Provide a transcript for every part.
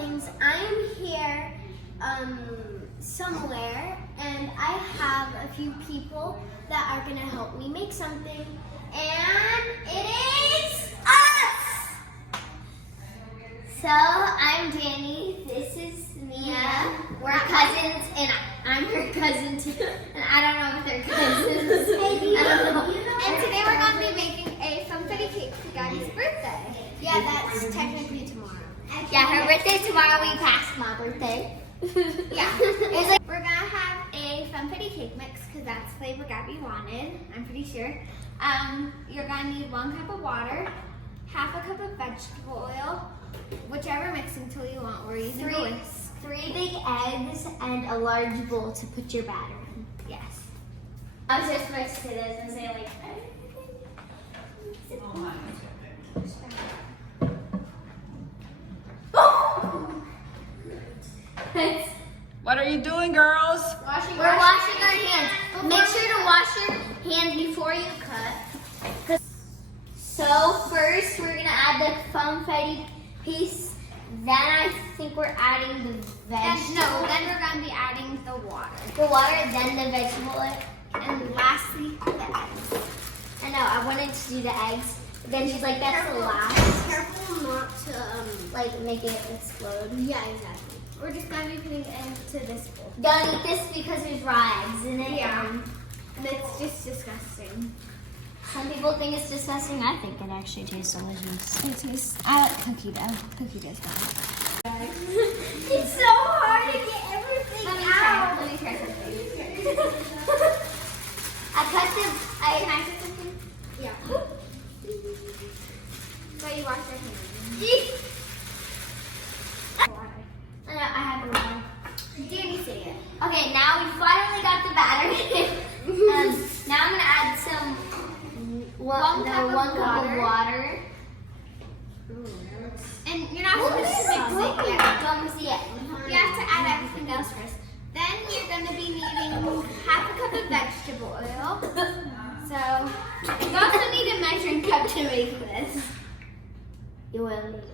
things. I am here somewhere, and I have a few people that are gonna help me make something, and it is us! So, I'm Danny, this is Mia, we're cousins, and I'm her cousin too, and I don't know if they're cousins. I don't know. And today we're going to be making a FunFetti cake for Gaby's birthday. Yeah, that's technically tomorrow. Yeah, her birthday's tomorrow. We passed my birthday. Yeah. It's like, we're going to have a FunFetti cake mix because that's the flavor Gaby wanted, I'm pretty sure. You're going to need 1 cup of water, half a cup of vegetable oil, whichever mixing tool you want. We're using a whisk. 3 big eggs and a large bowl to put your batter in. Yes. I was just supposed to say this and say like. What are you doing, girls? We're washing our hands. Make sure to wash your hands before you cut. So first we're gonna add the FunFetti piece. Then I think we're adding the vegetable. Then we're going to be adding the water. The water, then the vegetable oil. And lastly, the eggs. I know, I wanted to do the eggs. But then she's like, that's the last. Careful not to, Like, make it explode. yeah, exactly. We're just going to be putting it into this bowl. Don't eat this because there's raw eggs in it. Yeah. And it's just disgusting. Some people think it's disgusting. I think it actually tastes delicious. It tastes, I like cookie dough. Cookie dough's better. It's so hard to get everything out. Let me try something. Can I cut something? Yeah. So you wash your hands. I know, I have the water. Danny, say it. Okay, now we finally got the batter. Now I'm gonna add some One cup of water. And you're not supposed to mix it yet. Don't mix it yet. You have to add everything else first. Then you're going to be needing half a cup of vegetable oil. So you also need a measuring cup to make this. You will need it.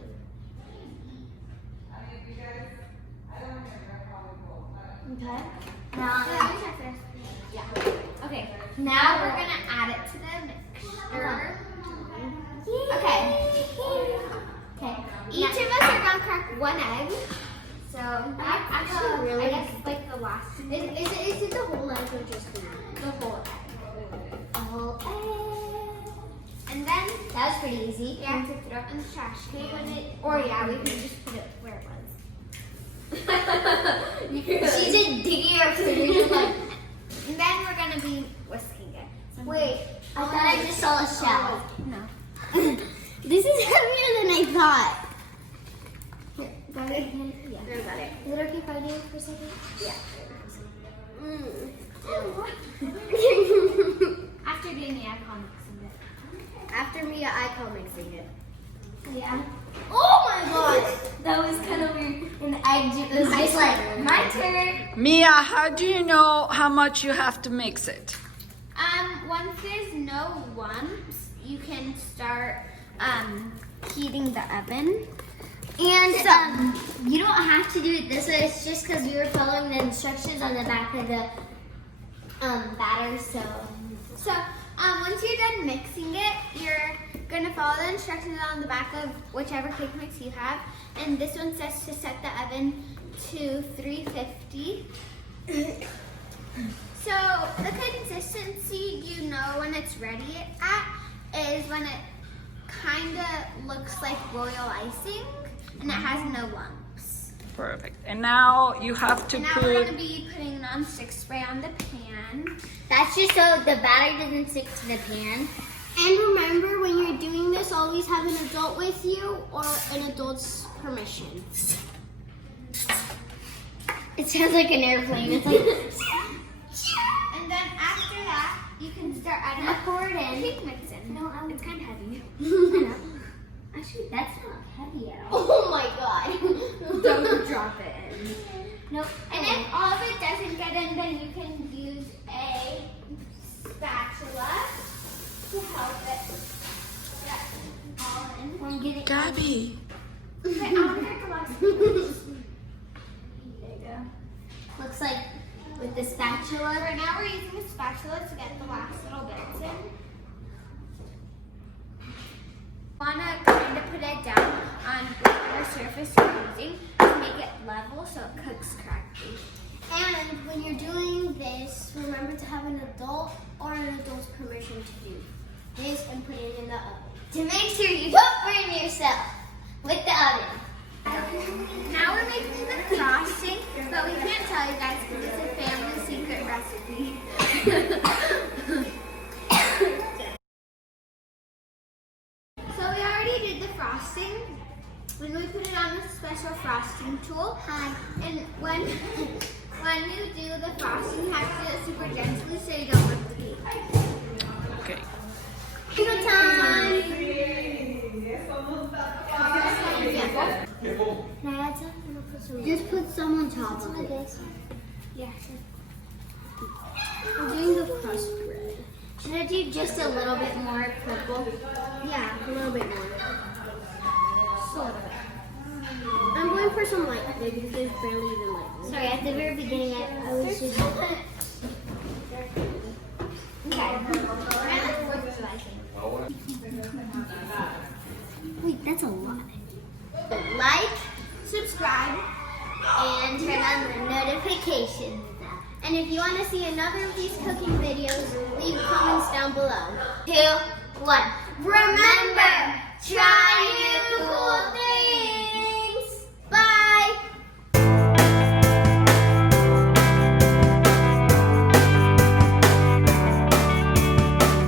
Okay. Now, Yeah. Okay. Now we're going to add it to the mixture. Okay. Okay. Each of us are going to crack 1 egg. So that's actually really, I guess, like the last. Is it the whole egg or just the whole egg. A whole egg. And then That was pretty easy. you have to throw it in the trash can. Or yeah, we can just put it where it was. She's a digger. Like, And then we're gonna be whisking it. wait, I thought I just saw a shell. No. This is heavier than I thought. Here, got it? Yeah. No, got it. Is it okay if I do it for a second? Yeah. After doing the icon mixing it. After me, I call mixing it. Yeah. Oh my god! That was kind of weird. And it was just like, my turn. Mia, how do you know how much you have to mix it? Once there's no lumps, you can start heating the oven. And you don't have to do it this way. It's just because you were following the instructions on the back of the batter. So Once you're done mixing it, you're gonna follow the instructions on the back of whichever cake mix you have. And this one says to set the oven to 350. So the consistency you know when it's ready at is when it kind of looks like royal icing and it has no lumps. Perfect. And now you have to And now we're put... going to be putting non-stick spray on the pan. that's just so the batter doesn't stick to the pan. And remember, when you're doing this, always have an adult with you or an adult's permission. It sounds like an airplane. It's like, And then after that, you can start adding I pour it in. cake mix in. No, It's kind of heavy. I know. Actually, that's not heavy at all. Oh my god. Don't drop it in. Nope. And if all of it doesn't get in, then you can use a spatula to help it get all in. I'm getting. Gaby, Okay, I'm gonna come on frosting. There you go. Looks like with the spatula. For now, we're using a spatula to get the last little bits in. Wanna kind of put it down on whatever surface you're using to make it level so it cooks correctly. And when you're doing this, remember to have an adult or an adult's permission to do this and put it in the oven. To make sure you don't burn yourself with the oven. Now we're making the frosting, but we can't tell you guys because it's a family secret recipe. So we already did the frosting. When we put it on the special frosting tool, and when you do the frosting, you have to do it super gently so you don't whip the cake. Okay. Candle time! Just put some on top of it. Yeah. I'm doing the crust bread. Should I do just a little bit more purple? Yeah, a little bit more. I'm going for some light today because there's barely even light. Sorry, at the very beginning I was just... Okay. Wait, that's a lot. Like, subscribe, and turn on the notifications. And if you want to see another of these cooking videos, leave comments down below. 2, 1. Remember, try new cool things.